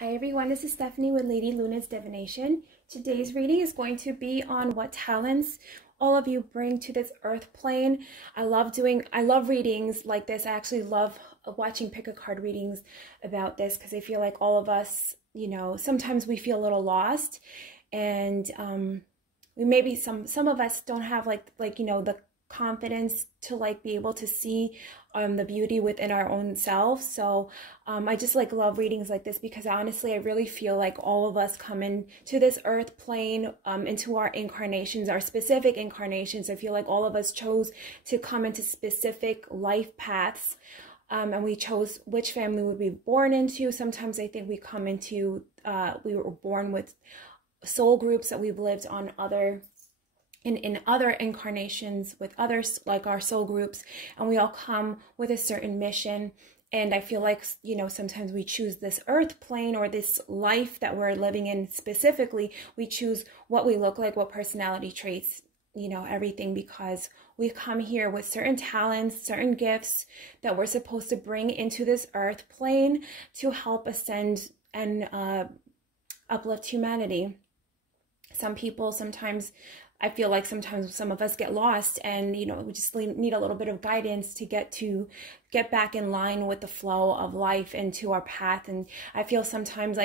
Hi everyone, this is Stephanie with Lady Luna's Divination. Today's reading is going to be on what talents all of you bring to this earth plane. I love readings like this. I actually love watching pick a card readings about this because I feel like all of us, sometimes we feel a little lost, and we maybe some of us don't have the confidence to be able to see the beauty within our own selves. So I just love readings like this because honestly I really feel like all of us come into this earth plane, into our incarnations, our specific incarnations. I feel like all of us chose to come into specific life paths, and we chose which family we would be born into. Sometimes I think we come into we were born with soul groups that we've lived on in other incarnations with others, like our soul groups, and we all come with a certain mission. And I feel like, sometimes we choose this earth plane or this life that we're living in specifically. We choose what we look like, what personality traits, everything, because we come here with certain talents, certain gifts that we're supposed to bring into this earth plane to help ascend and uplift humanity. Some people sometimes, I feel like sometimes some of us get lost, and we just need a little bit of guidance to get back in line with the flow of life and to our path. And I feel sometimes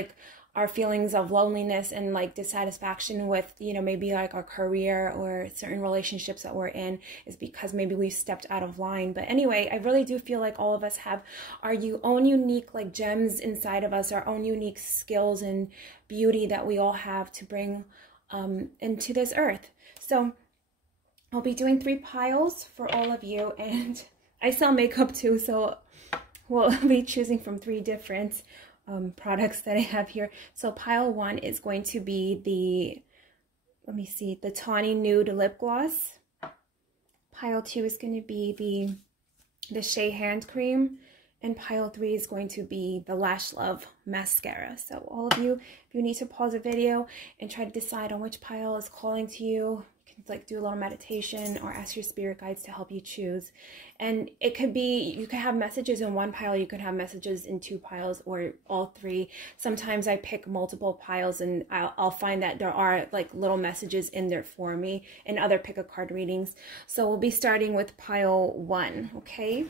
our feelings of loneliness and dissatisfaction with maybe our career or certain relationships that we're in is because maybe we've stepped out of line. But anyway, I really do feel like all of us have our own unique gems inside of us, our own unique skills and beauty that we all have to bring into this earth. So I'll be doing 3 piles for all of you, and I sell makeup too, so we'll be choosing from 3 different products that I have here. So pile 1 is going to be the Tawny Nude Lip Gloss. Pile 2 is going to be the Shea Hand Cream. And pile 3 is going to be the Lash Love Mascara. So all of you, if you need to pause the video and try to decide on which pile is calling to you, you can do a little meditation or ask your spirit guides to help you choose. And it could be, you could have messages in 1 pile, you could have messages in 2 piles, or all 3. Sometimes I pick multiple piles and I'll find that there are little messages in there for me in other pick a card readings. So we'll be starting with pile 1, okay?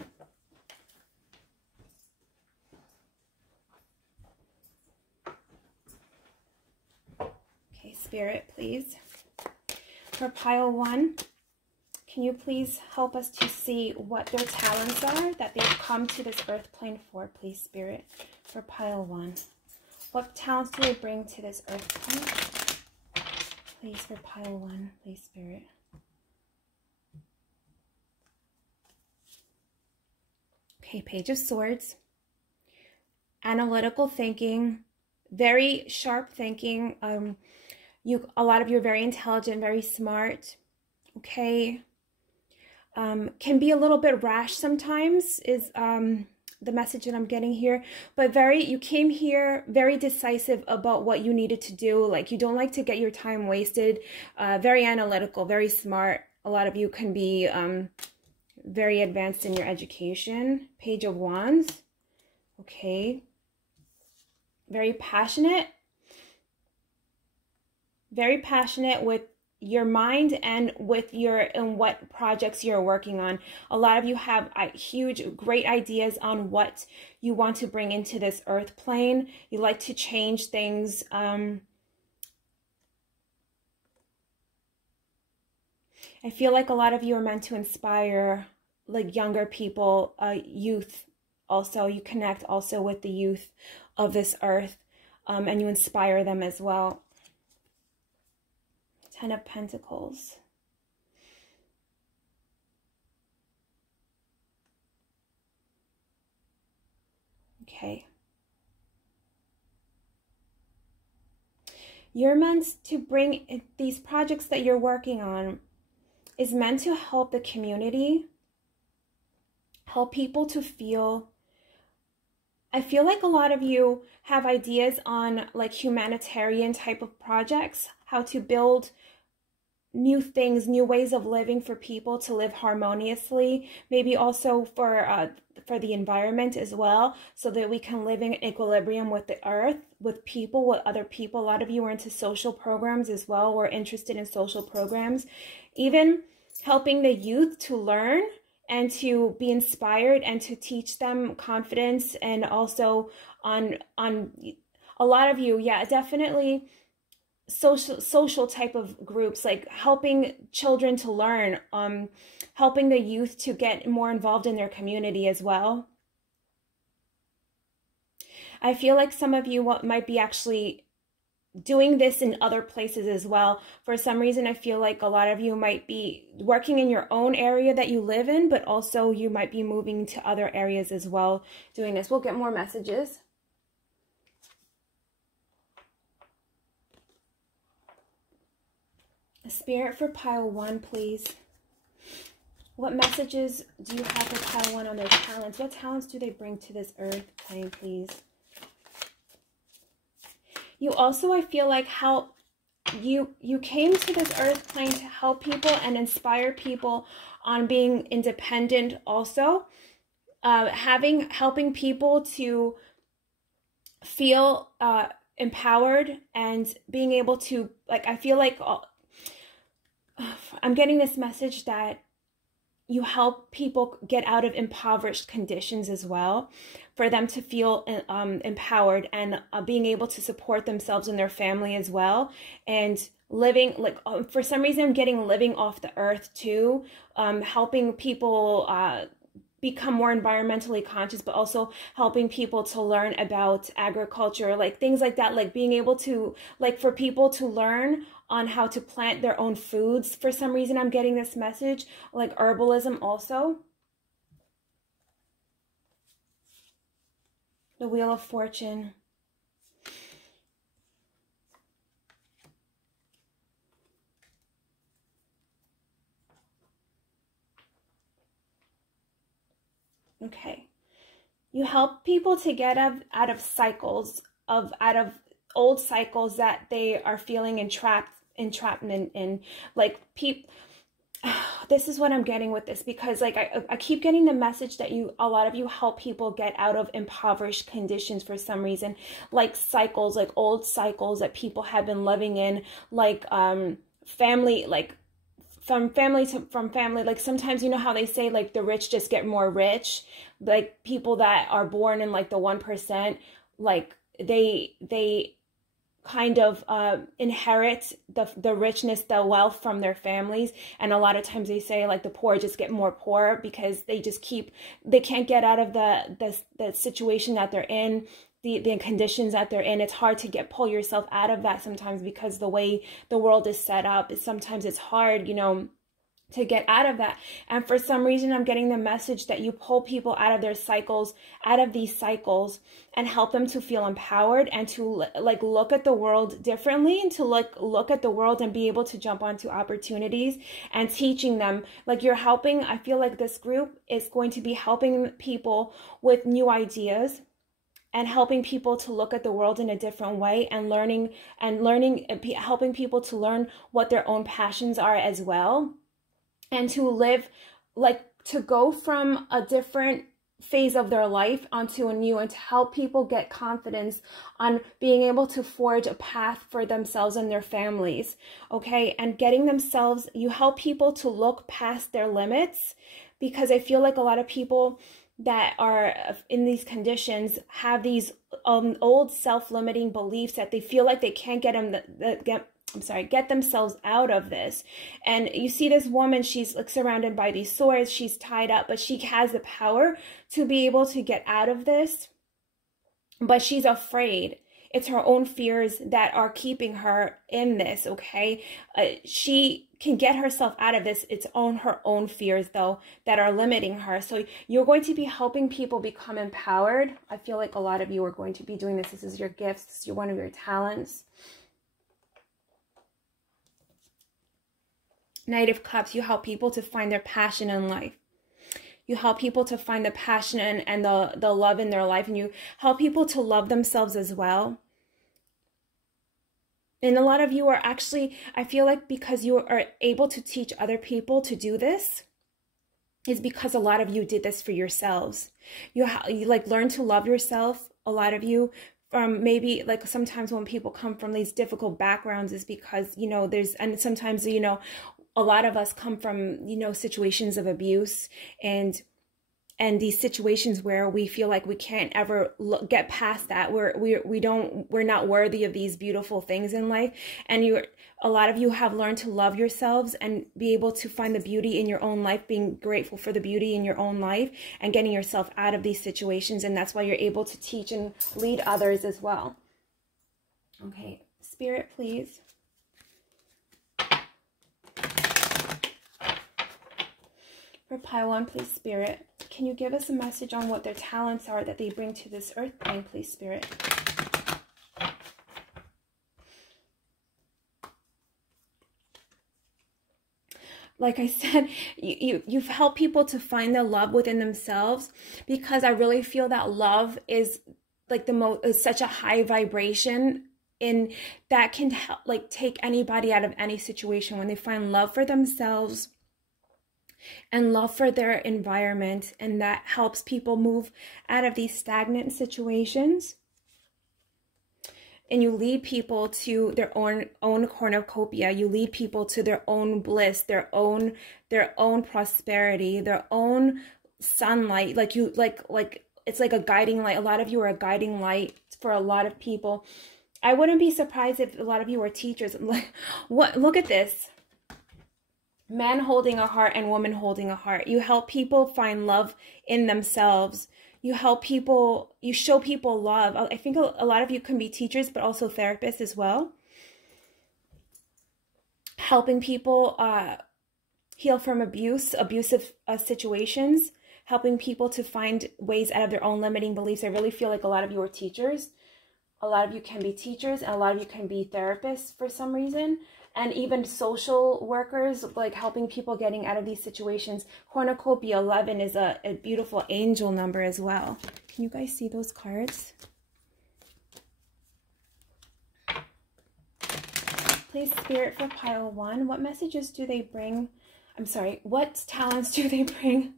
Spirit, please. For pile 1, can you please help us to see what their talents are that they've come to this earth plane for, please, Spirit? For pile 1, what talents do they bring to this earth plane? Please, for pile 1, please, Spirit. Okay, Page of Swords. Analytical thinking, very sharp thinking. A lot of you are very intelligent, very smart, okay? Can be a little bit rash sometimes is the message that I'm getting here. But you came here very decisive about what you needed to do. You don't like to get your time wasted. Very analytical, very smart. A lot of you can be very advanced in your education. Page of Wands, okay? Very passionate. Very passionate with your mind and with what projects you're working on. A lot of you have great ideas on what you want to bring into this earth plane. You like to change things. I feel like a lot of you are meant to inspire younger people, youth also. You connect also with the youth of this earth, and you inspire them as well. 10 of Pentacles. Okay. You're meant to bring these projects that you're working on is meant to help the community, help people to feel. I feel like a lot of you have ideas on humanitarian type of projects, how to build new things, new ways of living for people to live harmoniously, maybe also for the environment as well, so that we can live in equilibrium with the earth, with people, with other people. A lot of you are into social programs as well. We're interested in social programs, even helping the youth to learn and to be inspired and to teach them confidence. And also on a lot of you, yeah, definitely social type of groups, like helping children to learn, helping the youth to get more involved in their community as well. I feel like some of you might be actually doing this in other places as well. For some reason, I feel like a lot of you might be working in your own area that you live in, but also you might be moving to other areas as well doing this. We'll get more messages. Spirit for pile 1, please. What messages do you have for pile 1 on their talents? What talents do they bring to this earth plane, please? You also, I feel like, how you came to this earth plane to help people and inspire people on being independent also. Helping people to feel empowered and being able to, like, I feel like I'm getting this message that you help people get out of impoverished conditions as well, for them to feel empowered and being able to support themselves and their family as well, and living, like, for some reason I'm getting living off the earth too, helping people become more environmentally conscious, but also helping people to learn about agriculture, like things like that, like being able to, like, for people to learn on how to plant their own foods. For some reason I'm getting this message, like herbalism also. The Wheel of Fortune. Okay. You help people to get out of cycles, out of old cycles that they are feeling entrapment in. Like, this is what I'm getting with this, because like I keep getting the message that a lot of you help people get out of impoverished conditions for some reason, like cycles, like old cycles that people have been living in, like family, like from family, like sometimes, you know how they say like the rich just get more rich, like people that are born in like the 1%, like they kind of inherit the richness, the wealth from their families. And a lot of times they say like the poor just get more poor because they can't get out of the situation that they're in, the conditions that they're in. It's hard to pull yourself out of that sometimes, because the way the world is set up, sometimes it's hard, you know, to get out of that. And for some reason I'm getting the message that you pull people out of their cycles, out of these cycles, and help them to feel empowered and to like look at the world differently, and to look at the world and be able to jump onto opportunities, and teaching them, like you're helping. I feel like this group is going to be helping people with new ideas and helping people to look at the world in a different way, and helping people to learn what their own passions are as well, and to live, like, to go from a different phase of their life onto a new, and to help people get confidence on being able to forge a path for themselves and their families, okay? And getting themselves, you help people to look past their limits, because I feel like a lot of people that are in these conditions have these old self-limiting beliefs that they feel like they can't get themselves out of this. And you see this woman, she's like surrounded by these swords, she's tied up, but she has the power to be able to get out of this, but she's afraid. It's her own fears that are keeping her in this, okay? She can get herself out of this. It's her own fears, though, that are limiting her. So you're going to be helping people become empowered. I feel like a lot of you are going to be doing this. This is your gifts. This is one of your talents. Knight of Cups, you help people to find their passion in life. You help people to find the passion and the love in their life, and you help people to love themselves as well. And a lot of you are actually, I feel like because you are able to teach other people to do this, is because a lot of you did this for yourselves. You like learn to love yourself. A lot of you, from maybe like sometimes when people come from these difficult backgrounds is because, you know, and sometimes, you know, a lot of us come from, you know, situations of abuse and these situations where we feel like we can't ever get past that. We're not worthy of these beautiful things in life. And a lot of you have learned to love yourselves and be able to find the beauty in your own life, being grateful for the beauty in your own life and getting yourself out of these situations. And that's why you're able to teach and lead others as well. Okay, Spirit, please. For pile 1, please, Spirit. Can you give us a message on what their talents are that they bring to this earth plane, please, Spirit? Like I said, you've helped people to find the love within themselves, because I really feel that love is like is such a high vibration, and that can help like take anybody out of any situation when they find love for themselves and love for their environment, and that helps people move out of these stagnant situations. And you lead people to their own cornucopia. You lead people to their own bliss, their own prosperity, their own sunlight. Like it's like a guiding light. A lot of you are a guiding light for a lot of people. I wouldn't be surprised if a lot of you are teachers. Like, what? Look at this. Man holding a heart and woman holding a heart. You help people find love in themselves. You help people, you show people love. I think a lot of you can be teachers, but also therapists as well. Helping people heal from abusive situations. Helping people to find ways out of their own limiting beliefs. I really feel like a lot of you are teachers. A lot of you can be teachers, and a lot of you can be therapists for some reason. And even social workers, like helping people getting out of these situations. Cornucopia 11 is a beautiful angel number as well. Can you guys see those cards? Please, Spirit, for pile 1, what messages do they bring? I'm sorry, what talents do they bring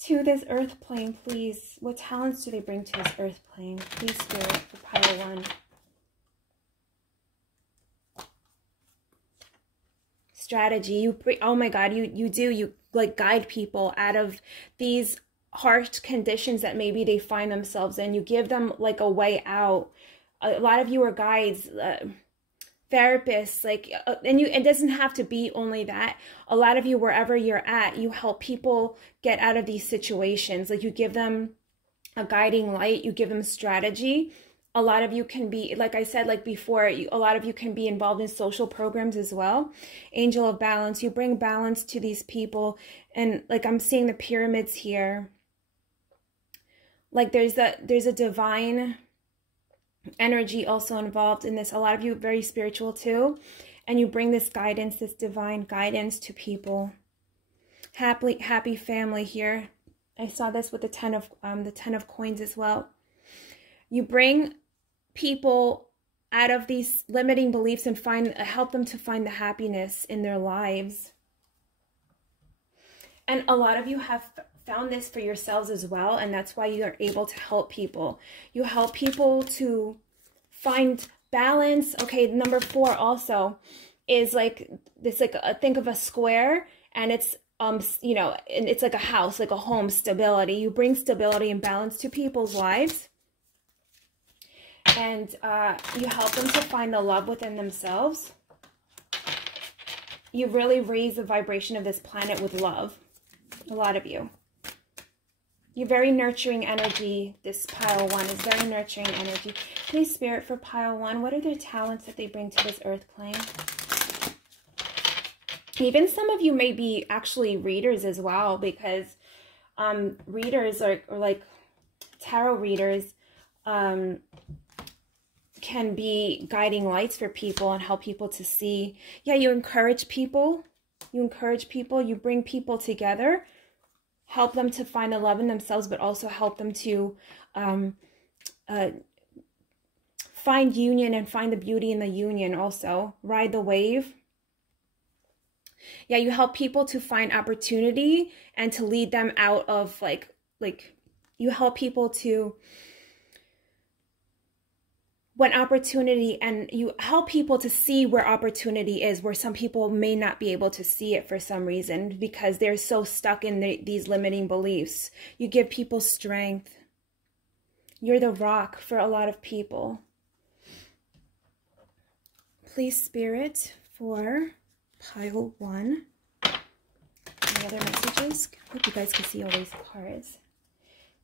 to this earth plane, please? What talents do they bring to this earth plane? Please, Spirit, for pile 1. Strategy. Oh my God, you like guide people out of these harsh conditions that maybe they find themselves in. You give them like a way out. A lot of you are guides, therapists, like, and it doesn't have to be only that. A lot of you, wherever you're at, you help people get out of these situations. Like, you give them a guiding light, you give them strategy. A lot of you can be, like I said, like before, a lot of you can be involved in social programs as well. Angel of balance. You bring balance to these people. And like I'm seeing the pyramids here. Like there's a divine energy also involved in this. A lot of you are very spiritual too. And you bring this guidance, this divine guidance to people. Happy family here. I saw this with the 10 of coins as well. You bring people out of these limiting beliefs and help them to find the happiness in their lives. And a lot of you have found this for yourselves as well, and that's why you are able to help people. You help people to find balance. Okay, number 4 also is like this, like think of a square, and it's you know, and it's like a house, like a home, stability. You bring stability and balance to people's lives. And you help them to find the love within themselves. You really raise the vibration of this planet with love. A lot of you. You're very nurturing energy. This pile 1 is very nurturing energy. Please, Spirit, for pile 1, what are their talents that they bring to this earth plane? Even some of you may be actually readers as well, because readers are like tarot readers can be guiding lights for people and help people to see. Yeah, you encourage people. You encourage people. You bring people together. Help them to find the love in themselves, but also help them to find union and find the beauty in the union also. Ride the wave. Yeah, you help people to find opportunity and to lead them out of like you help people to when opportunity, and you help people to see where opportunity is, where some people may not be able to see it for some reason because they're so stuck in these limiting beliefs. You give people strength. You're the rock for a lot of people. Please, Spirit, for pile 1. Any other messages? I hope you guys can see all these cards.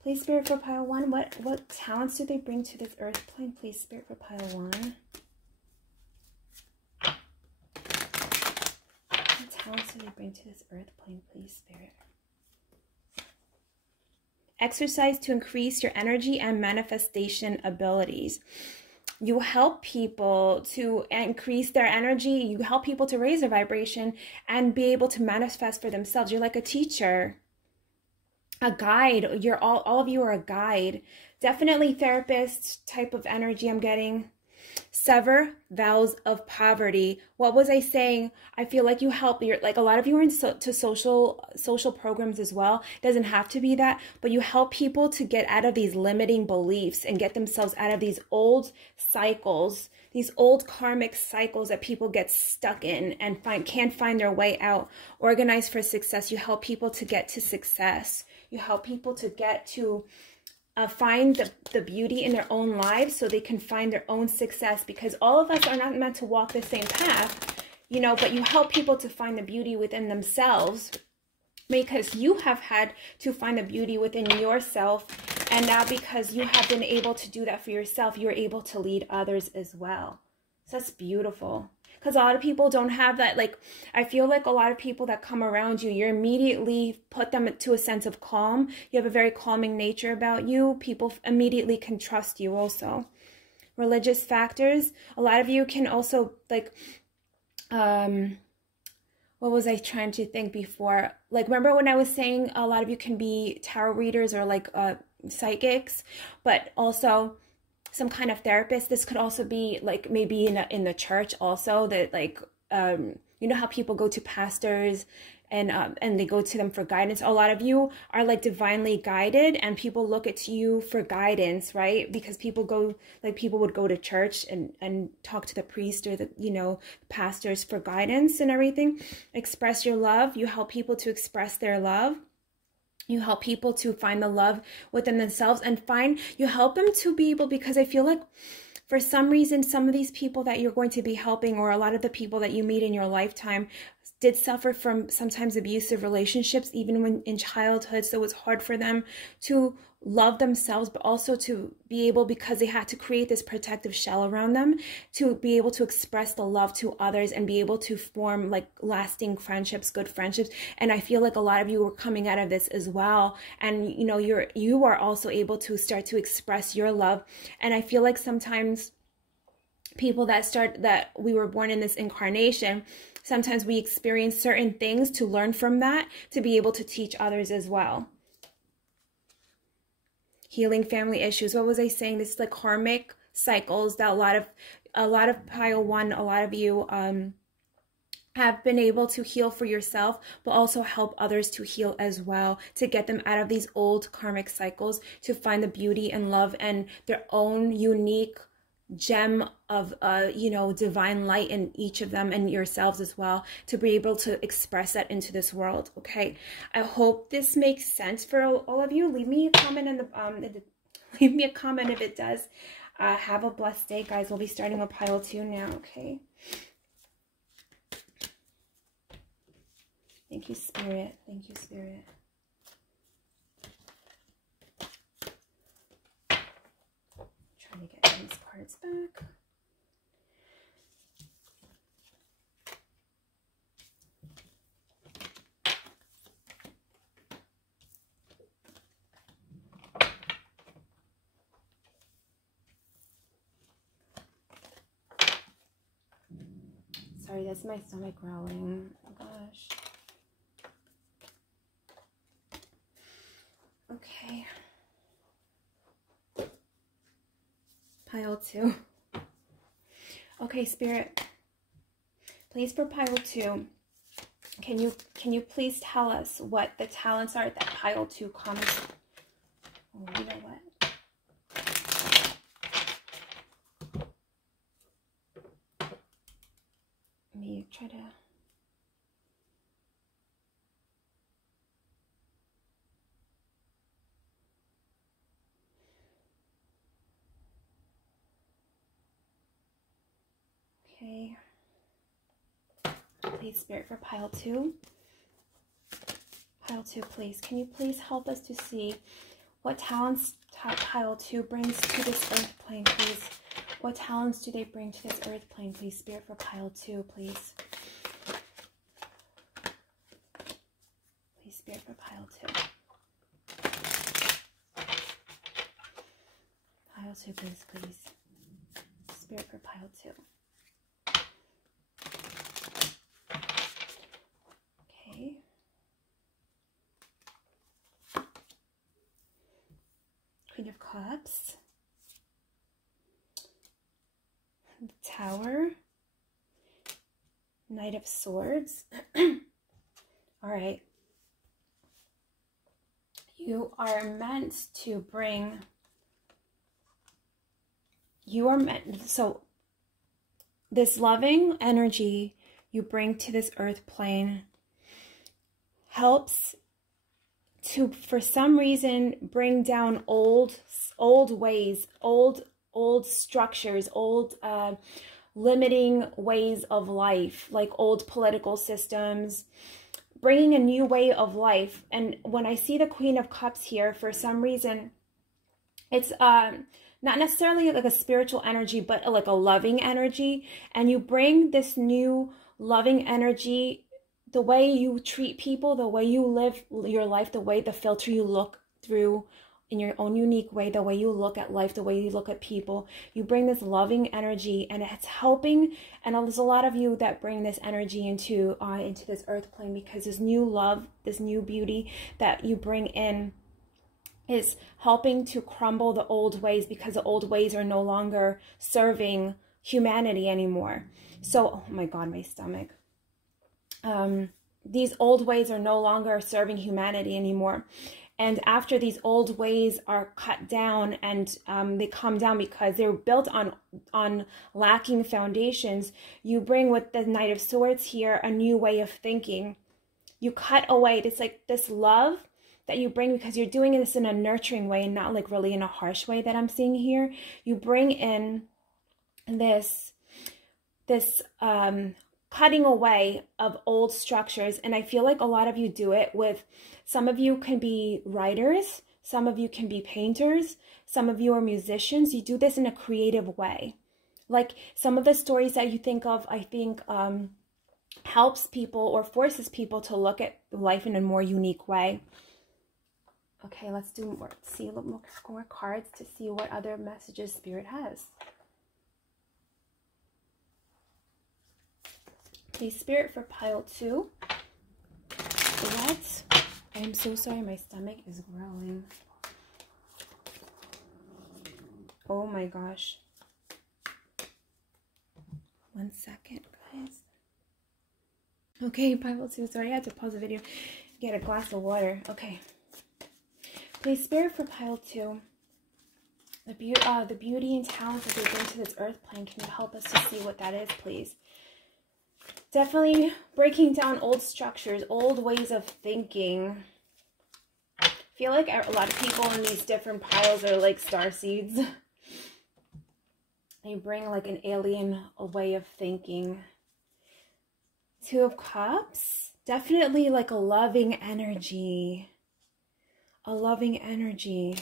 Please, Spirit, for pile 1. What talents do they bring to this earth plane? Please, Spirit, for pile 1. What talents do they bring to this earth plane? Please, Spirit. Exercise to increase your energy and manifestation abilities. You help people to increase their energy. You help people to raise their vibration and be able to manifest for themselves. You're like a teacher, a guide. You're all of you are a guide. Definitely therapist type of energy I'm getting. Sever vows of poverty. What was I saying? I feel like you help. You're like a lot of you are into social programs as well. Doesn't have to be that, but you help people to get out of these limiting beliefs and get themselves out of these old cycles, these old karmic cycles that people get stuck in and can't find their way out. Organize for success. You help people to get to success. You help people to get to find the beauty in their own lives so they can find their own success, because all of us are not meant to walk the same path, you know, but you help people to find the beauty within themselves because you have had to find the beauty within yourself. And now because you have been able to do that for yourself, you're able to lead others as well. So that's beautiful. Because a lot of people don't have that. Like, I feel like a lot of people that come around you, you immediately put them to a sense of calm. You have a very calming nature about you. People immediately can trust you also. Religious factors. A lot of you can also, like, what was I trying to think before? Like, remember when I was saying a lot of you can be tarot readers or like psychics, but also some kind of therapist. This could also be like maybe in the church also, that like you know how people go to pastors and they go to them for guidance. A lot of you are like divinely guided and people look at you for guidance, right? Because people would go to church and talk to the priest or the, you know, pastors for guidance and everything. Express your love. You help people to express their love. You help people to find the love within themselves and you help them to be able, because I feel like for some reason, some of these people that you're going to be helping, or a lot of the people that you meet in your lifetime, did suffer from sometimes abusive relationships, even when in childhood. So it's hard for them to love themselves, but also to be able, because they had to create this protective shell around them, to be able to express the love to others and be able to form like lasting friendships, good friendships. And I feel like a lot of you were coming out of this as well. And you know, you are also able to start to express your love. And I feel like sometimes people that we were born in this incarnation, sometimes we experience certain things to learn from that, to be able to teach others as well. Healing family issues. What was I saying? This is like karmic cycles that a lot of pile 1, a lot of you have been able to heal for yourself, but also help others to heal as well, to get them out of these old karmic cycles, to find the beauty and love and their own unique gem of you know, divine light in each of them and yourselves as well, to be able to express that into this world. Okay, I hope this makes sense for all of you. Leave me a comment in the leave me a comment if it does. Have a blessed day, guys. We'll be starting with pile 2 now. Okay, thank you, Spirit. Thank you, Spirit. Trying to get these cards back. Sorry, that's my stomach growling. Oh gosh. Okay. Pile 2. Okay, Spirit, please for pile 2, can you please tell us what the talents are that pile 2 comes? Oh, you know what? Let me try to... Okay. Please, Spirit, for pile 2. Pile 2, please. Can you please help us to see what talents pile 2 brings to this earth plane, please? What talents do they bring to this earth plane, please? Spirit, for pile 2, please. Please, Spirit, for pile 2. Pile 2, please, please. Spirit, for pile 2. Okay. Queen of Cups. The Tower. Knight of Swords. All right. You are meant to bring... You are meant... So, this loving energy you bring to this earth plane helps to, for some reason, bring down old ways, old structures, old limiting ways of life, like old political systems, bringing a new way of life. And when I see the Queen of Cups here, for some reason, it's not necessarily like a spiritual energy, but like a loving energy. And you bring this new loving energy, the way you treat people, the way you live your life, the filter you look through in your own unique way, the way you look at life, the way you look at people. You bring this loving energy, and it's helping. And there's a lot of you that bring this energy into this earth plane, because this new love, this new beauty that you bring in is helping to crumble the old ways, because the old ways are no longer serving humanity anymore. So, oh my God, my stomach. These old ways are no longer serving humanity anymore. And after these old ways are cut down, and they come down because they're built on lacking foundations, you bring, with the Knight of Swords here, a new way of thinking. You cut away this love that you bring, because you're doing this in a nurturing way and not like really in a harsh way that I'm seeing here. You bring in this cutting away of old structures. And I feel like a lot of you do it with, some of you can be writers, some of you can be painters, some of you are musicians. You do this in a creative way. Like some of the stories that you think of, I think helps people or forces people to look at life in a more unique way. Okay, let's do more. See a little more cards to see what other messages Spirit has. Please, Spirit, for pile 2. What? I am so sorry. My stomach is growling. Oh my gosh. 1 second, guys. Okay, pile 2. Sorry, I had to pause the video. Get a glass of water. Okay. Please, Spirit, for pile 2. The beauty and talent that they bring to this earth plane. Can you help us to see what that is, please? Definitely breaking down old structures, old ways of thinking. I feel like a lot of people in these different piles are like star seeds. They bring like an alien way of thinking. 2 of Cups. Definitely like a loving energy. A loving energy.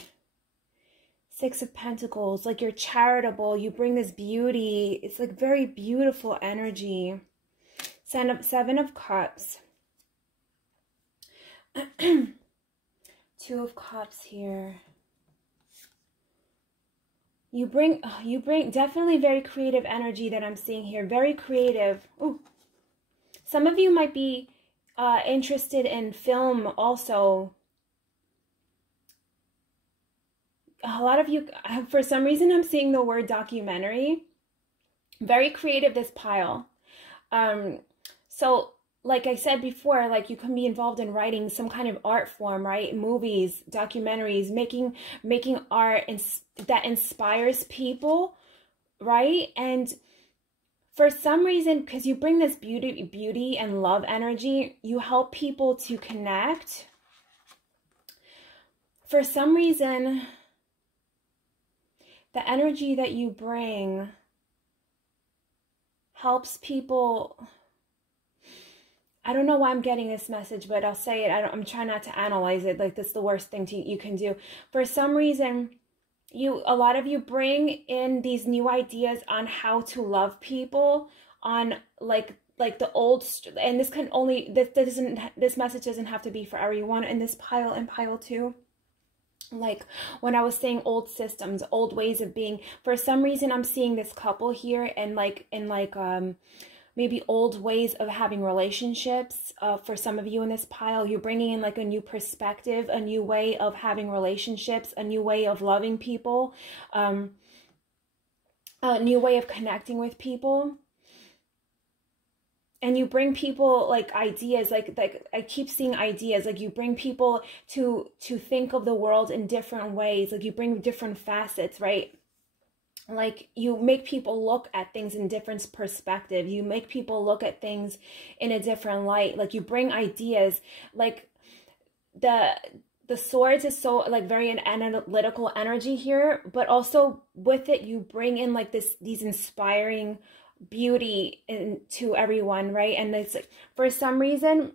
6 of Pentacles. Like you're charitable. You bring this beauty. It's like very beautiful energy. 7 of Cups. 2 of Cups here. You bring definitely very creative energy that I'm seeing here. Very creative. Ooh. Some of you might be interested in film also. A lot of you, for some reason, I'm seeing the word documentary. Very creative, this pile. So like I said before, like you can be involved in writing some kind of art form, right? Movies, documentaries, making art that inspires people, right? And for some reason, because you bring this beauty and love energy, you help people to connect. For some reason, the energy that you bring helps people. I don't know why I'm getting this message, but I'll say it. I'm trying not to analyze it. Like, that's the worst thing you can do. For some reason, a lot of you bring in these new ideas on how to love people, on like the old, and this can only, this message doesn't have to be for everyone in this pile and pile 2. Like when I was saying old systems, old ways of being, for some reason I'm seeing this couple here and maybe old ways of having relationships. For some of you in this pile, you're bringing in like a new perspective, a new way of having relationships, a new way of loving people, a new way of connecting with people. And you bring people like ideas, like I keep seeing ideas, like you bring people to think of the world in different ways, like you bring different facets, right? Like you make people look at things in different perspective. You make people look at things in a different light. Like you bring ideas, like the swords is so like very an analytical energy here, but also with it, you bring in like these inspiring beauty into everyone, right? And it's like, for some reason,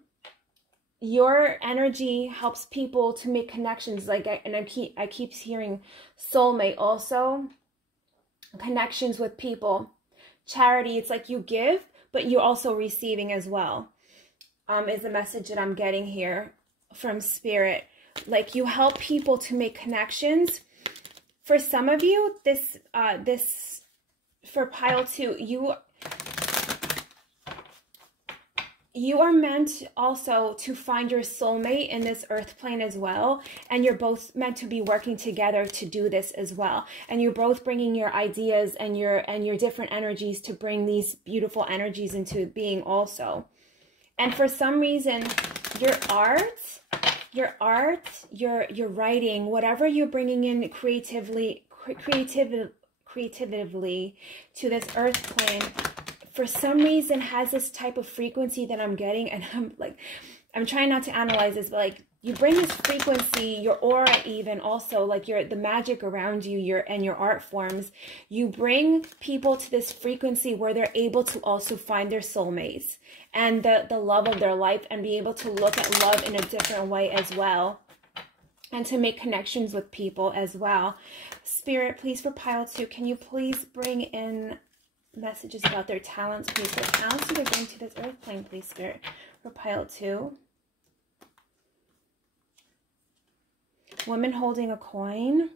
your energy helps people to make connections. Like, I keep hearing soulmate also. Connections with people, charity. It's like you give, but you're also receiving as well. Is the message that I'm getting here from Spirit. Like you help people to make connections. For some of you, this for pile 2, you are meant also to find your soulmate in this earth plane as well. And you're both meant to be working together to do this as well. And you're both bringing your ideas and your different energies to bring these beautiful energies into being also. And for some reason, your art, your writing, whatever you're bringing in creatively to this earth plane, for some reason has this type of frequency that I'm getting. And I'm trying not to analyze this, but like you bring this frequency, your aura, even also like the magic around you, and your art forms, you bring people to this frequency where they're able to also find their soulmates and the love of their life, and be able to look at love in a different way as well, and to make connections with people as well. Spirit, please, for pile 2, can you please bring in messages about their talents, please? What talents do they bring to this earth plane, please, Spirit, for pile 2? Woman holding a coin.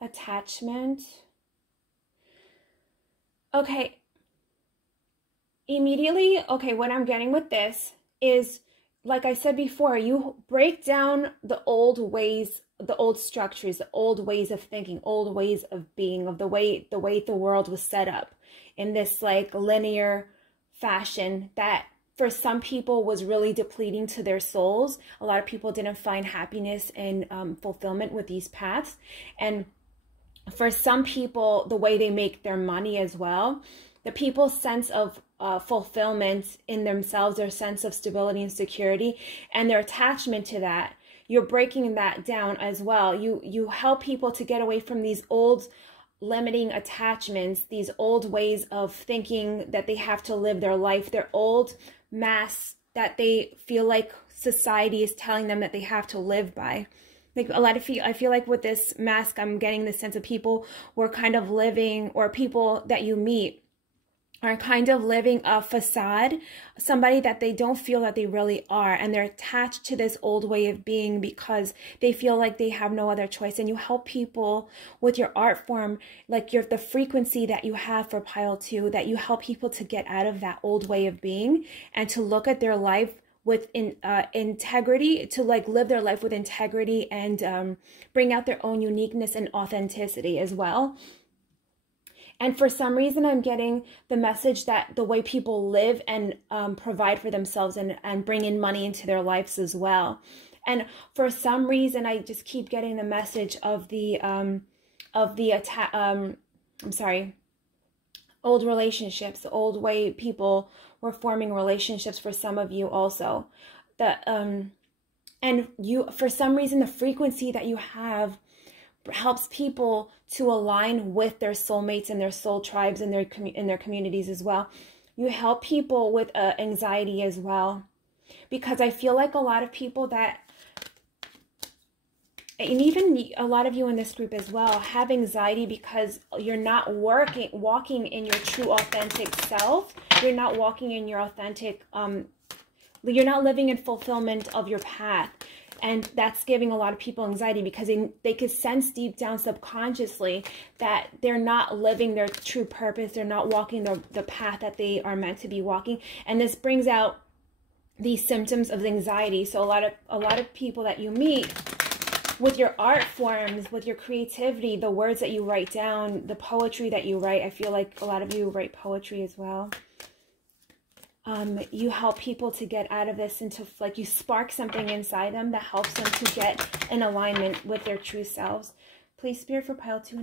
Attachment. Okay. Immediately, okay, what I'm getting with this is, like I said before, you break down the old ways, the old structures, the old ways of thinking, old ways of being, of the way the world was set up in this like linear fashion that for some people was really depleting to their souls. A lot of people didn't find happiness and fulfillment with these paths. And for some people, the way they make their money as well, the people's sense of fulfillment in themselves, their sense of stability and security, and their attachment to that, you're breaking that down as well. You help people to get away from these old limiting attachments, these old ways of thinking that they have to live their life, their old masks that they feel like society is telling them that they have to live by. Like a lot of I feel like with this mask, I'm getting the sense of people were kind of living, or people that you meet are kind of living a facade, somebody that they don't feel that they really are, and they're attached to this old way of being because they feel like they have no other choice. And you help people with your art form, like the frequency that you have for pile 2, that you help people to get out of that old way of being and to look at their life with integrity, to like live their life with integrity and bring out their own uniqueness and authenticity as well. And for some reason, I'm getting the message that the way people live and provide for themselves and bring in money into their lives as well. And for some reason, I just keep getting the message of the old relationships, the old way people were forming relationships for some of you also. And you, for some reason, the frequency that you have helps people to align with their soulmates and their soul tribes and their communities as well. You help people with anxiety as well, because I feel like a lot of people that, and even a lot of you in this group as well, have anxiety because you're not walking in your true authentic self. You're not walking in your authentic, you're not living in fulfillment of your path. And that's giving a lot of people anxiety because they could sense deep down subconsciously that they're not living their true purpose. They're not walking the path that they are meant to be walking. And this brings out these symptoms of anxiety. So a lot of people that you meet, with your art forms, with your creativity, the words that you write down, the poetry that you write, I feel like a lot of you write poetry as well. You help people to get out of this into, like, you spark something inside them that helps them to get in alignment with their true selves. Please, Spirit, for pile 2,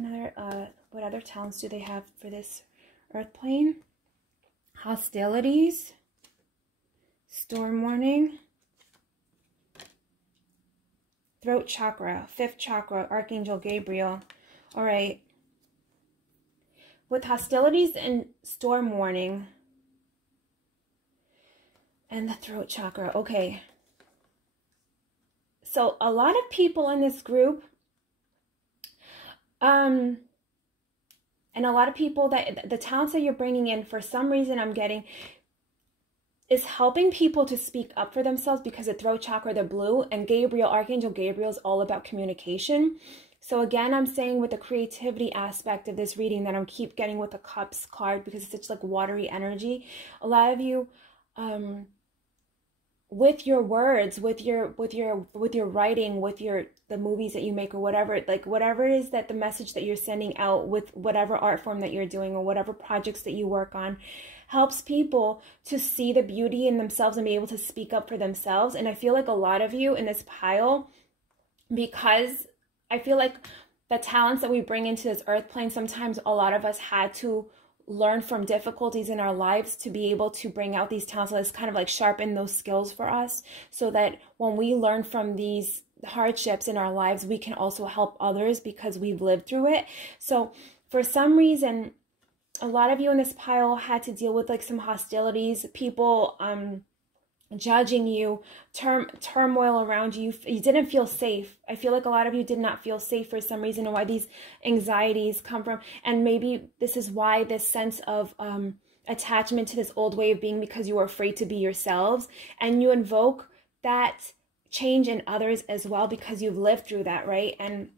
what other talents do they have for this earth plane? Hostilities, storm warning, throat chakra, 5th chakra, Archangel Gabriel. All right. With hostilities and storm warning, and the throat chakra. Okay. So a lot of people in this group, and a lot of people that the talents that you're bringing in, for some reason I'm getting, is helping people to speak up for themselves, because the throat chakra, the blue, and Gabriel, Archangel Gabriel, is all about communication. So again, I'm saying with the creativity aspect of this reading that I'm keep getting with the Cups card, because it's such like watery energy. A lot of you, with your words, with your writing, with the movies that you make, or whatever, like whatever it is that the message that you're sending out with whatever art form that you're doing or whatever projects that you work on, helps people to see the beauty in themselves and be able to speak up for themselves. And I feel like a lot of you in this pile, because I feel like the talents that we bring into this earth plane, sometimes a lot of us had to learn from difficulties in our lives to be able to bring out these talents. Let's kind of like sharpen those skills for us, so that when we learn from these hardships in our lives, we can also help others because we've lived through it. So for some reason, a lot of you in this pile had to deal with like some hostilities, people judging you, turmoil around you. You didn't feel safe. I feel like a lot of you did not feel safe for some reason, and why these anxieties come from. And maybe this is why this sense of attachment to this old way of being, because you are afraid to be yourselves, and you invoke that change in others as well because you've lived through that, right? And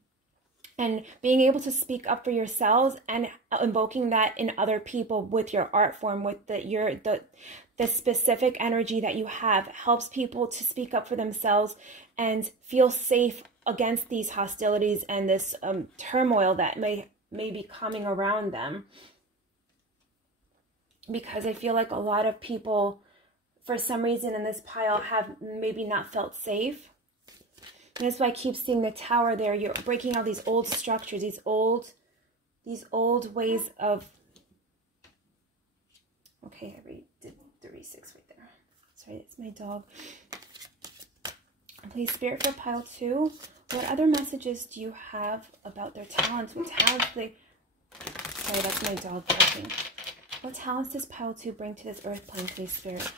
being able to speak up for yourselves and invoking that in other people with your art form, with the specific energy that you have, helps people to speak up for themselves and feel safe against these hostilities and this turmoil that may be coming around them. Because I feel like a lot of people, for some reason in this pile, have maybe not felt safe. And that's why I keep seeing the Tower there. You're breaking out these old structures, these old ways of. Okay, I did 36 right there. Sorry, it's my dog. Please, Spirit, for pile 2, what other messages do you have about their talents? What talents they? Sorry, that's my dog barking. What talents does pile 2 bring to this earth plane, please, Spirit?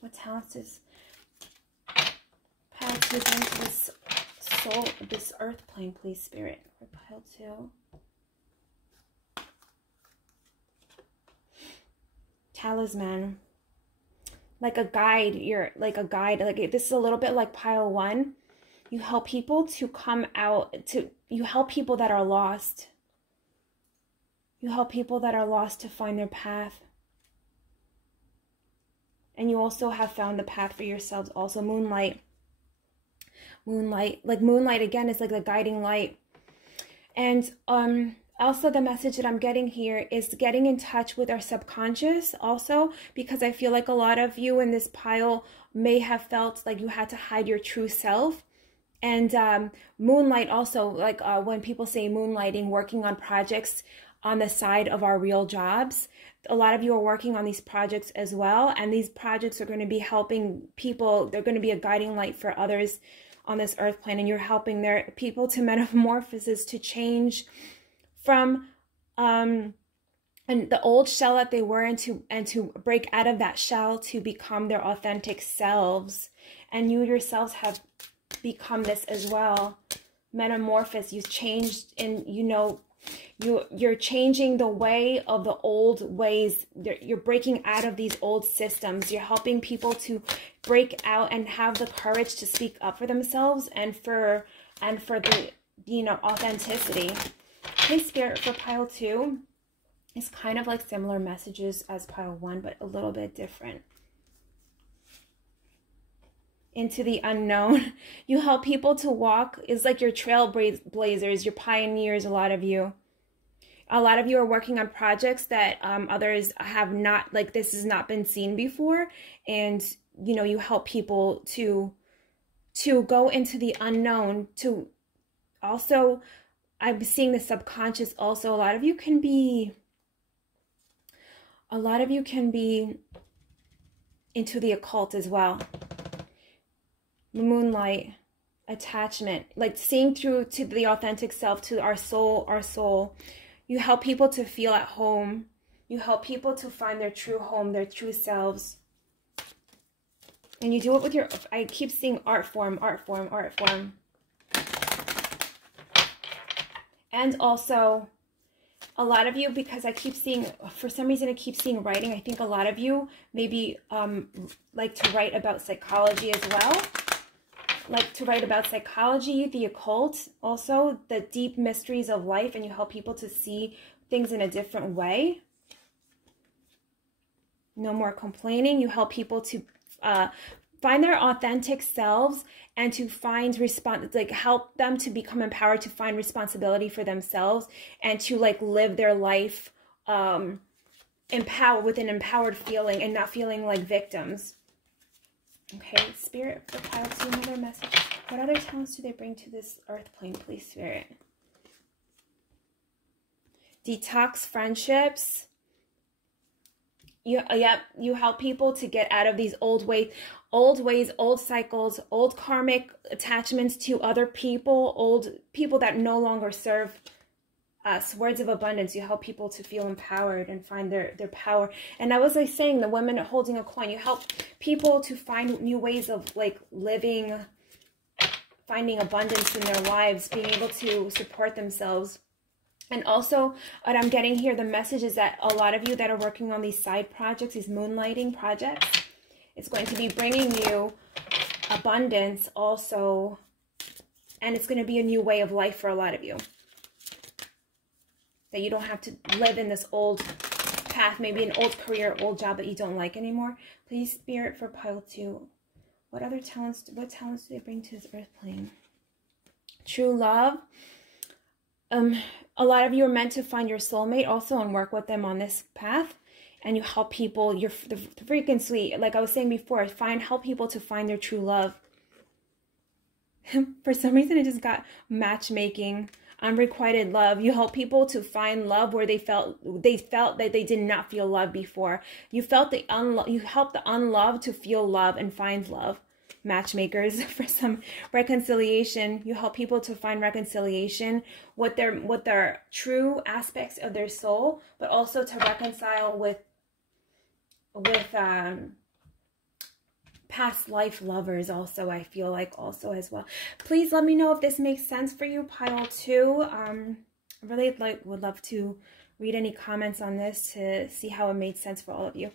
What talents does pile 2 bring to this soul, this earth plane, please, Spirit, for pile 2? Talisman. Like a guide. You're like a guide. Like this is a little bit like pile 1. You help people to come out, you help people that are lost. You help people that are lost to find their path. And you also have found the path for yourselves also. Moonlight. Moonlight. Like moonlight again is like the guiding light. And also the message that I'm getting here is getting in touch with our subconscious also, because I feel like a lot of you in this pile may have felt like you had to hide your true self. And moonlight also, like when people say moonlighting, working on projects on the side of our real jobs, a lot of you are working on these projects as well, and these projects are going to be helping people. They're going to be a guiding light for others on this earth plane, and you're helping their people to metamorphosis, to change from and the old shell that they were into, and to break out of that shell to become their authentic selves. And you yourselves have become this as well. Metamorphosis. You've changed, and you know, you're changing the way of the old ways. You're breaking out of these old systems. You're helping people to break out and have the courage to speak up for themselves and for the, you know, authenticity. Okay, Spirit, for pile 2 is kind of like similar messages as pile 1, but a little bit different. Into the unknown. You help people to walk. It's like your trailblazers, your pioneers, a lot of you. A lot of you are working on projects that others have not, like this has not been seen before. And, you know, you help people to go into the unknown, to also, I'm seeing the subconscious also. A lot of you can be into the occult as well. Moonlight, attachment, like seeing through to the authentic self, to our soul. You help people to feel at home. You help people to find their true home, their true selves. And you do it with your, I keep seeing art form. And also, a lot of you, because I keep seeing, for some reason I keep seeing writing. I think a lot of you maybe like to write about psychology as well. Like to write about psychology, the occult, also the deep mysteries of life, and you help people to see things in a different way. No more complaining. You help people to find their authentic selves and to find help them to become empowered, to find responsibility for themselves and to like live their life with an empowered feeling and not feeling like victims. Okay, Spirit, for pile 2, another message. What other talents do they bring to this earth plane, please, Spirit? Detox friendships. You help people to get out of these old ways, old cycles, old karmic attachments to other people, old people that no longer serve us. Words of abundance. You help people to feel empowered and find their power. And I was like saying, the women holding a coin, you help people to find new ways of like living, finding abundance in their lives, being able to support themselves. And also, what I'm getting here, the message is that a lot of you that are working on these side projects, these moonlighting projects, it's going to be bringing you abundance also. And it's going to be a new way of life for a lot of you. That you don't have to live in this old path, maybe an old career, old job that you don't like anymore. Please, Spirit, for pile 2. What talents do they bring to this earth plane? True love. A lot of you are meant to find your soulmate also and work with them on this path. And you help people, the freaking sweet, like I was saying before, help people to find their true love. For some reason, I just got matchmaking. Unrequited love. You help people to find love where they felt that they did not feel love before. You help the unloved to feel love and find love. Matchmakers. For some reconciliation, you help people to find reconciliation with their true aspects of their soul, but also to reconcile with past life lovers also, I feel like also as well. Please let me know if this makes sense for you, pile 2. I really would love to read any comments on this to see how it made sense for all of you.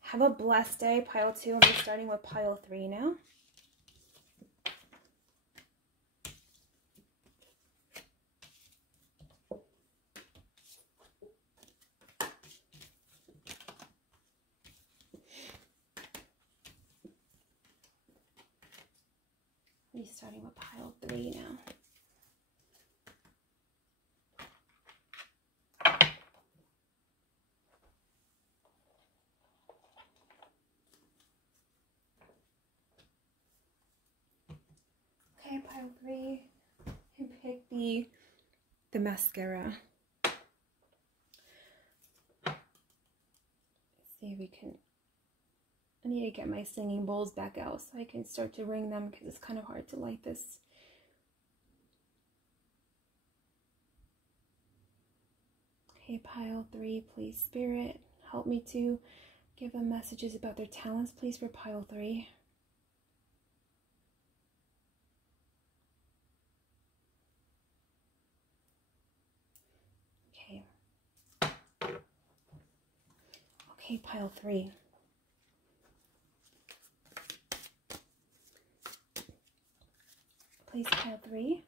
Have a blessed day, pile 2. I'll be starting with pile 3 now. be starting with pile 3 now. Okay, pile 3, and pick the mascara. Let's see if we can, I need to get my singing bowls back out so I can start to ring them because it's kind of hard to light this. Okay, pile 3, please Spirit, help me to give them messages about their talents, please, for pile 3. Okay, pile 3. Please, pile 3.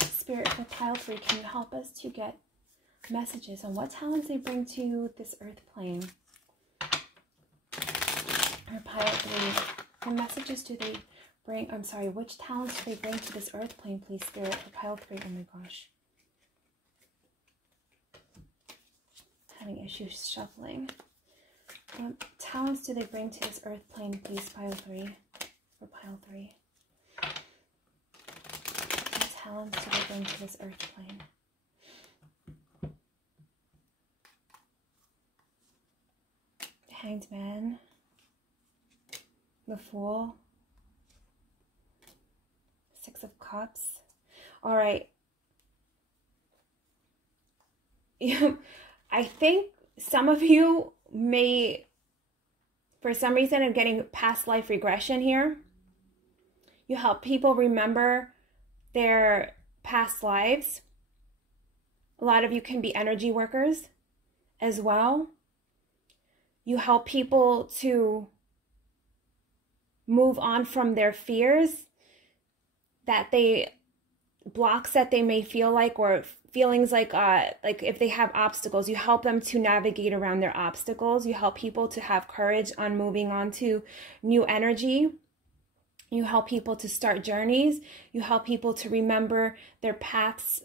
Spirit, for pile 3, can you help us to get messages on what talents they bring to this earth plane? Or pile 3, what messages do they bring? I'm sorry, which talents do they bring to this earth plane, please, Spirit, for pile 3? Oh my gosh. Having issues shuffling. What talents do they bring to this earth plane, please, pile 3? For pile 3. What talents do they bring to this earth plane? The Hanged Man. The Fool. 6 of Cups. All right. I think some of you may, for some reason, I'm getting past life regression here. You help people remember their past lives. A lot of you can be energy workers as well. You help people to move on from their fears, blocks that they may feel like, or feelings like if they have obstacles, you help them to navigate around their obstacles. You help people to have courage on moving on to new energy. You help people to start journeys. You help people to remember their past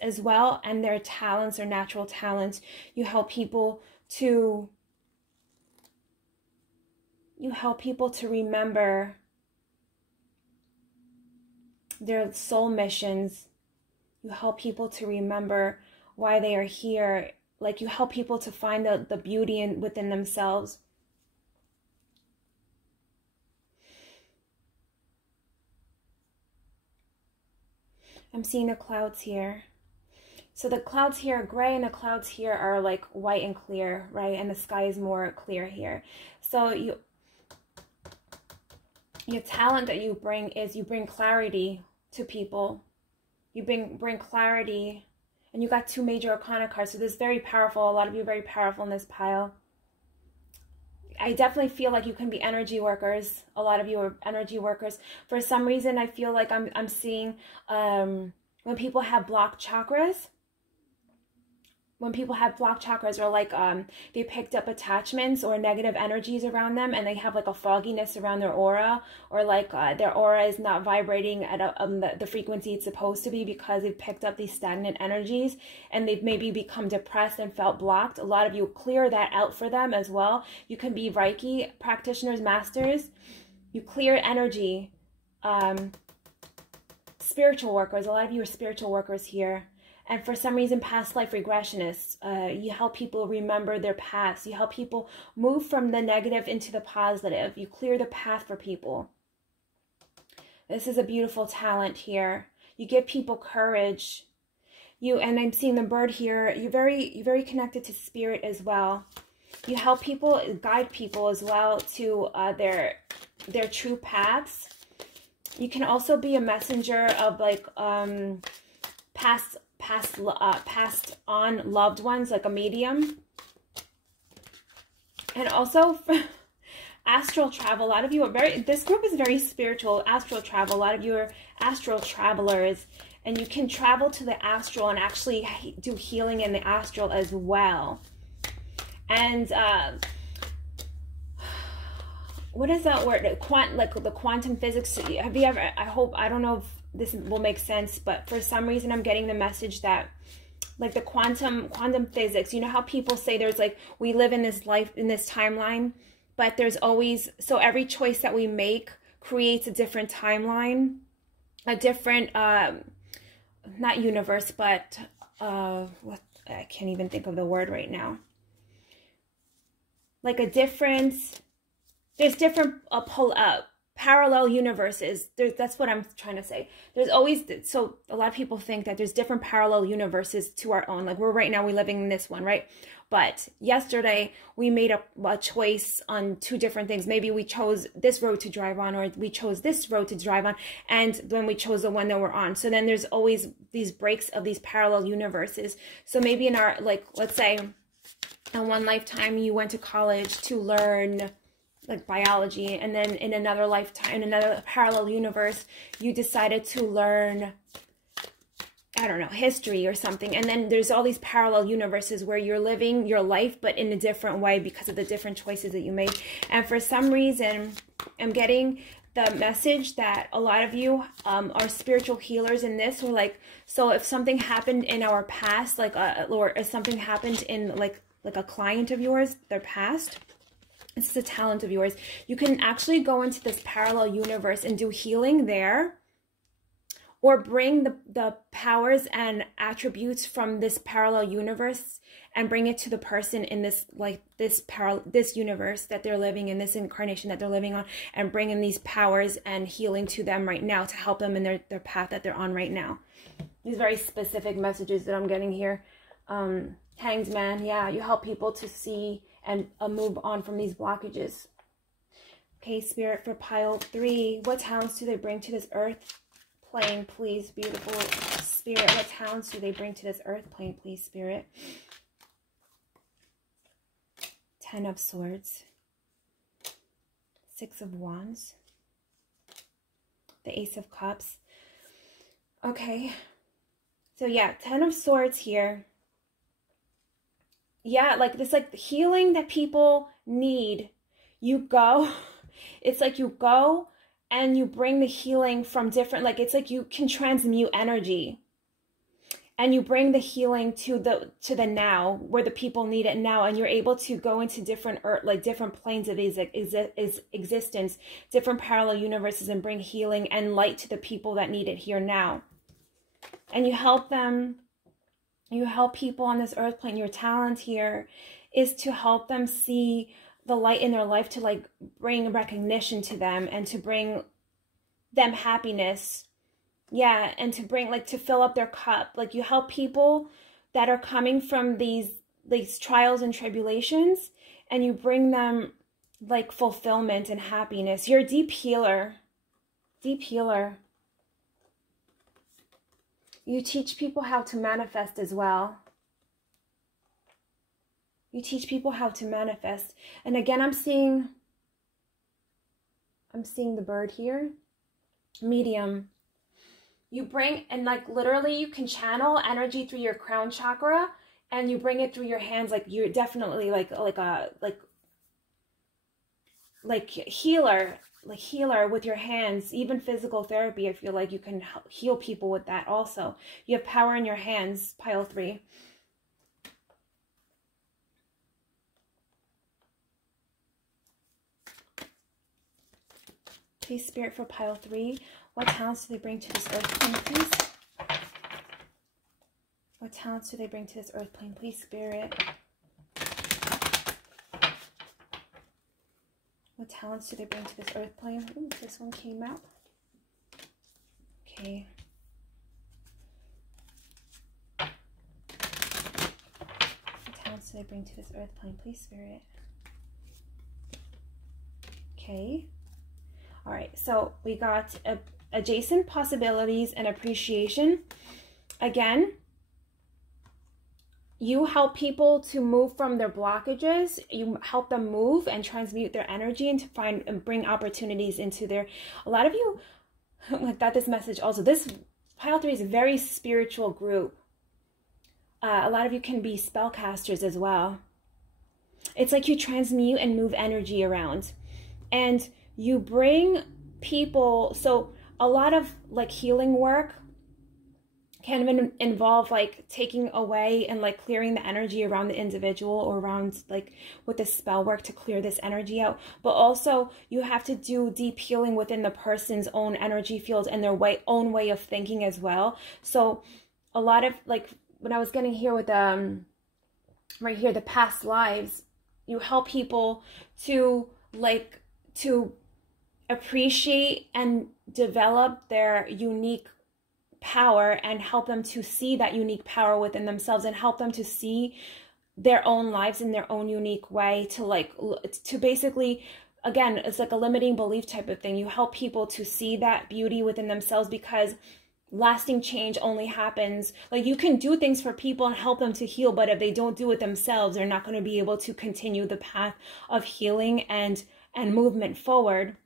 as well, and their talents or natural talents. You help people to remember their soul missions. You help people to remember why they are here. Like, you help people to find the beauty within themselves. I'm seeing the clouds here. So the clouds here are gray and the clouds here are like white and clear, right? And the sky is more clear here. So your talent that you bring is you bring clarity to people. You bring clarity, and you got 2 major arcana cards. So this is very powerful. A lot of you are very powerful in this pile. I definitely feel like you can be energy workers. A lot of you are energy workers. For some reason, I feel like I'm seeing when people have blocked chakras. When people have blocked chakras, or like they picked up attachments or negative energies around them, and they have like a fogginess around their aura, or like their aura is not vibrating at the frequency it's supposed to be because they've picked up these stagnant energies, and they've maybe become depressed and felt blocked. A lot of you clear that out for them as well. You can be Reiki practitioners, masters. You clear energy. Spiritual workers. A lot of you are spiritual workers here. And for some reason, past life regressionists, you help people remember their past. You help people move from the negative into the positive. You clear the path for people. This is a beautiful talent here. You give people courage. And I'm seeing the bird here. You're very connected to spirit as well. You help people, guide people as well to their true paths. You can also be a messenger of like passed on loved ones, like a medium. And also astral travel. A lot of you are this group is very spiritual. Astral travel. A lot of you are astral travelers, and you can travel to the astral and actually do healing in the astral as well. And what is that word? Like the quantum physics. Have you ever, I don't know if this will make sense, but for some reason I'm getting the message that like the quantum physics, you know how people say there's like, we live in this life, in this timeline, but there's always, so every choice that we make creates a different timeline, a different, not universe, but, what, I can't even think of the word right now. Like a different, there's different parallel universes. That's what I'm trying to say. There's always, so a lot of people think that there's different parallel universes to our own. Like we're right now, we're living in this one, right? But yesterday we made a choice on two different things. Maybe we chose this road to drive on, or we chose this road to drive on, and then we chose the one that we're on. So then there's always these breaks of these parallel universes. So maybe in our, like, let's say in one lifetime you went to college to learn like biology, and then in another lifetime, in another parallel universe, you decided to learn, I don't know, history or something. And then there's all these parallel universes where you're living your life, but in a different way because of the different choices that you made. And for some reason, I'm getting the message that a lot of you are spiritual healers in this, or like, so if something happened in our past, like, or if something happened in like a client of yours, their past, it's a talent of yours, you can actually go into this parallel universe and do healing there, or bring the powers and attributes from this parallel universe and bring it to the person in this, like this universe that they're living in, this incarnation that they're living on, and bring in these powers and healing to them right now to help them in their path that they're on right now. These very specific messages that I'm getting here. Hanged Man, yeah, you help people to see and move on from these blockages. Okay, Spirit, for pile 3, what talents do they bring to this earth plane, please? Beautiful Spirit, what talents do they bring to this earth plane, please, Spirit? 10 of Swords, 6 of Wands, the Ace of Cups. Okay, so yeah, 10 of Swords here. Yeah, like this, like the healing that people need. You go, it's like you go and you bring the healing from different, like it's like you can transmute energy, and you bring the healing to the now, where the people need it now, and you're able to go into different like different planes of existence, different parallel universes, and bring healing and light to the people that need it here now. And you help them. You help people on this earth plane. Your talent here is to help them see the light in their life, to like bring recognition to them and to bring them happiness. Yeah, and to bring, like, to fill up their cup. Like you help people that are coming from these trials and tribulations, and you bring them like fulfillment and happiness. You're a deep healer. Deep healer. You teach people how to manifest as well. You teach people how to manifest. And again, I'm seeing the bird here. Medium. You bring, and like literally you can channel energy through your crown chakra, and you bring it through your hands. Like you're definitely like healer. Like healer with your hands. Even physical therapy, I feel like you can heal people with that also. You have power in your hands, pile 3. Please, Spirit, for pile 3, what talents do they bring to this earth plane, please? What talents do they bring to this earth plane, please, Spirit? What talents do they bring to this earth plane? Ooh, this one came out. Okay. What talents do they bring to this earth plane, please, Spirit? Okay. All right, so we got adjacent possibilities and appreciation. Again, you help people to move from their blockages. You help them move and transmute their energy, and to find and bring opportunities into their, a lot of you got this message also. This pile 3 is a very spiritual group. A lot of you can be spellcasters as well. It's like you transmute and move energy around. and you bring people. So a lot of like healing work can involve like taking away and like clearing the energy around the individual, or around like with the spell work to clear this energy out. But also you have to do deep healing within the person's own energy field and their own way of thinking as well. So a lot of like when I was getting here with right here, the past lives, you help people to like to appreciate and develop their unique power, and help them to see that unique power within themselves, and help them to see their own lives in their own unique way, to like to basically, again, it's like a limiting belief type of thing. You help people to see that beauty within themselves, because lasting change only happens, like you can do things for people and help them to heal, but if they don't do it themselves, they're not going to be able to continue the path of healing and movement forward.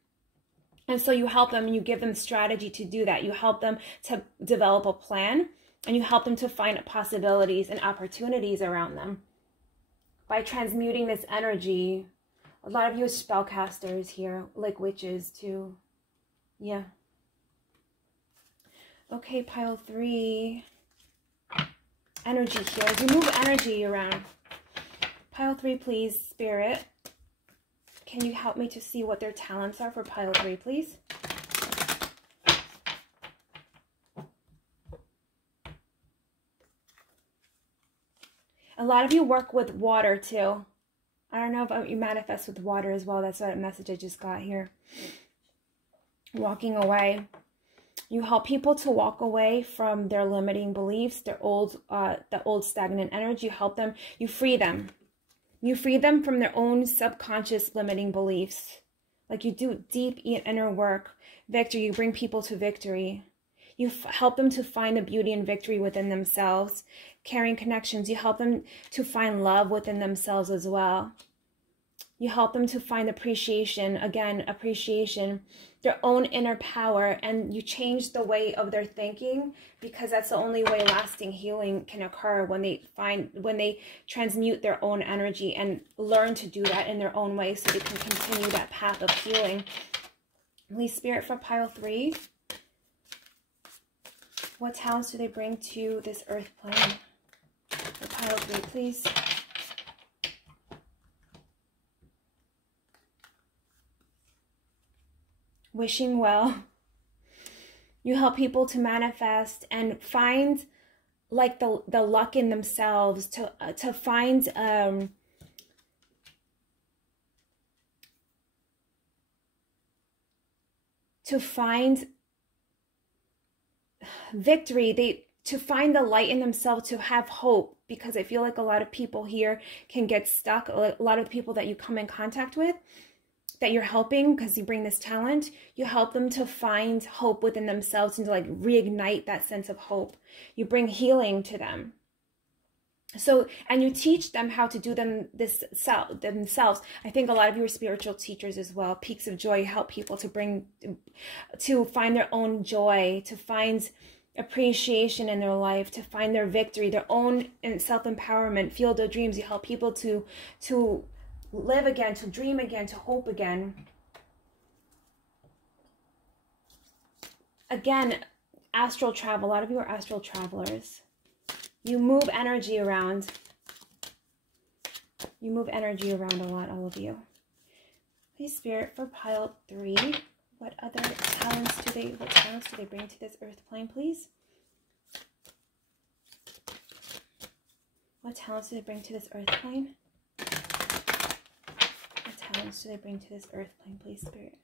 And so you help them and you give them strategy to do that. You help them to develop a plan, and you help them to find possibilities and opportunities around them by transmuting this energy. A lot of you are spellcasters here, like witches too. Yeah. Okay, pile 3. Energy healers. You move energy around. Pile 3, please, Spirit. Can you help me to see what their talents are for pile 3, please? A lot of you work with water too. I don't know if you manifest with water as well. That's what message I just got here. Walking away. You help people to walk away from their limiting beliefs, their the old stagnant energy. You help them. You free them. You free them from their own subconscious limiting beliefs. Like you do deep inner work. Victory. You bring people to victory. You help them to find the beauty and victory within themselves. Caring connections. You help them to find love within themselves as well. You help them to find appreciation. Again, appreciation. Their own inner power. And you change the way of their thinking, because that's the only way lasting healing can occur, when they transmute their own energy and learn to do that in their own way, so they can continue that path of healing. Holy Spirit, for pile 3. What talents do they bring to this earth plane? For pile 3, please. Wishing well. You help people to manifest and find like the luck in themselves, to find victory, to find the light in themselves, to have hope, because I feel like a lot of people here can get stuck. A lot of the people that you come in contact with, that you're helping, because you bring this talent, you help them to find hope within themselves and to like reignite that sense of hope. You bring healing to them. So, and you teach them how to do themselves. I think a lot of you are spiritual teachers as well. Peaks of joy help people to find their own joy, to find appreciation in their life, to find their victory, their own self-empowerment. Field of dreams. You help people to live again, to dream again, to hope again. Again, astral travel. A lot of you are astral travelers. You move energy around. You move energy around a lot, all of you. Please, Spirit, for pile 3, what talents do they bring to this earth plane, please? What talents do they bring to this earth plane? What talents do they bring to this earth plane, please, Spirit?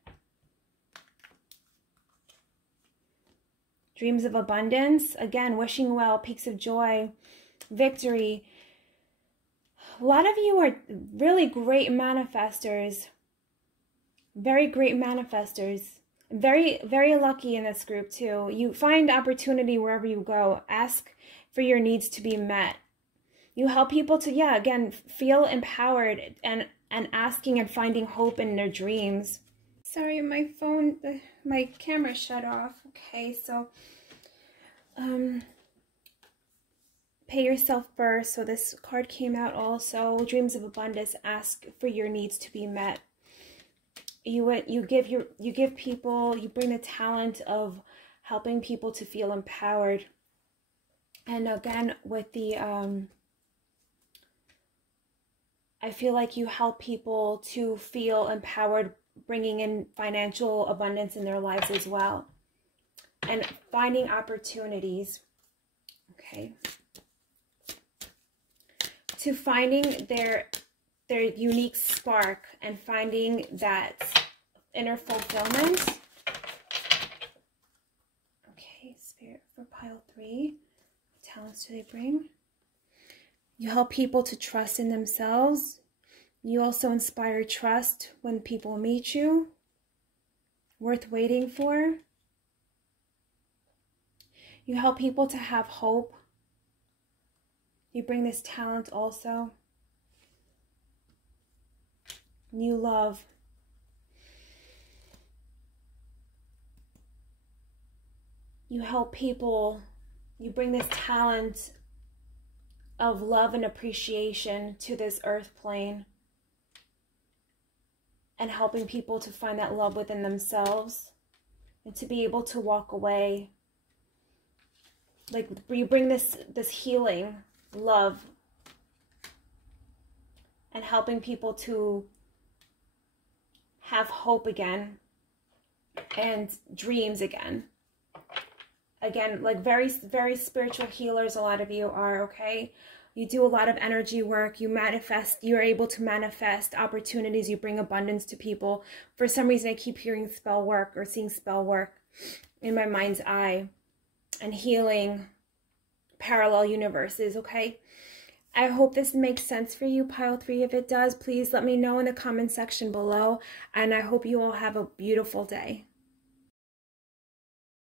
Dreams of abundance. Again, wishing well, peaks of joy, victory. A lot of you are really great manifestors. Very great manifestors. Very, very lucky in this group too. You find opportunity wherever you go. Ask for your needs to be met. You help people to, yeah, again, feel empowered and asking and finding hope in their dreams. Sorry, my phone, my camera shut off. Okay, so pay yourself first. So this card came out also. Dreams of abundance. Ask for your needs to be met. you give people, you bring the talent of helping people to feel empowered. And again, with the I feel like you help people to feel empowered, bringing in financial abundance in their lives as well, and finding opportunities. Okay, to finding their unique spark and finding that inner fulfillment. Okay, Spirit, for pile 3, what talents do they bring? You help people to trust in themselves. You also inspire trust when people meet you. Worth waiting for. You help people to have hope. You bring this talent also. New love. You help people. You bring this talent of love and appreciation to this earth plane, and helping people to find that love within themselves and to be able to walk away. Like, you bring this healing, love, and helping people to have hope again and dreams again. Again, like very, very spiritual healers, a lot of you are, okay? You do a lot of energy work. You manifest, you're able to manifest opportunities. You bring abundance to people. For some reason, I keep hearing spell work or seeing spell work in my mind's eye, and healing parallel universes, okay? I hope this makes sense for you, pile 3. If it does, please let me know in the comment section below. And I hope you all have a beautiful day.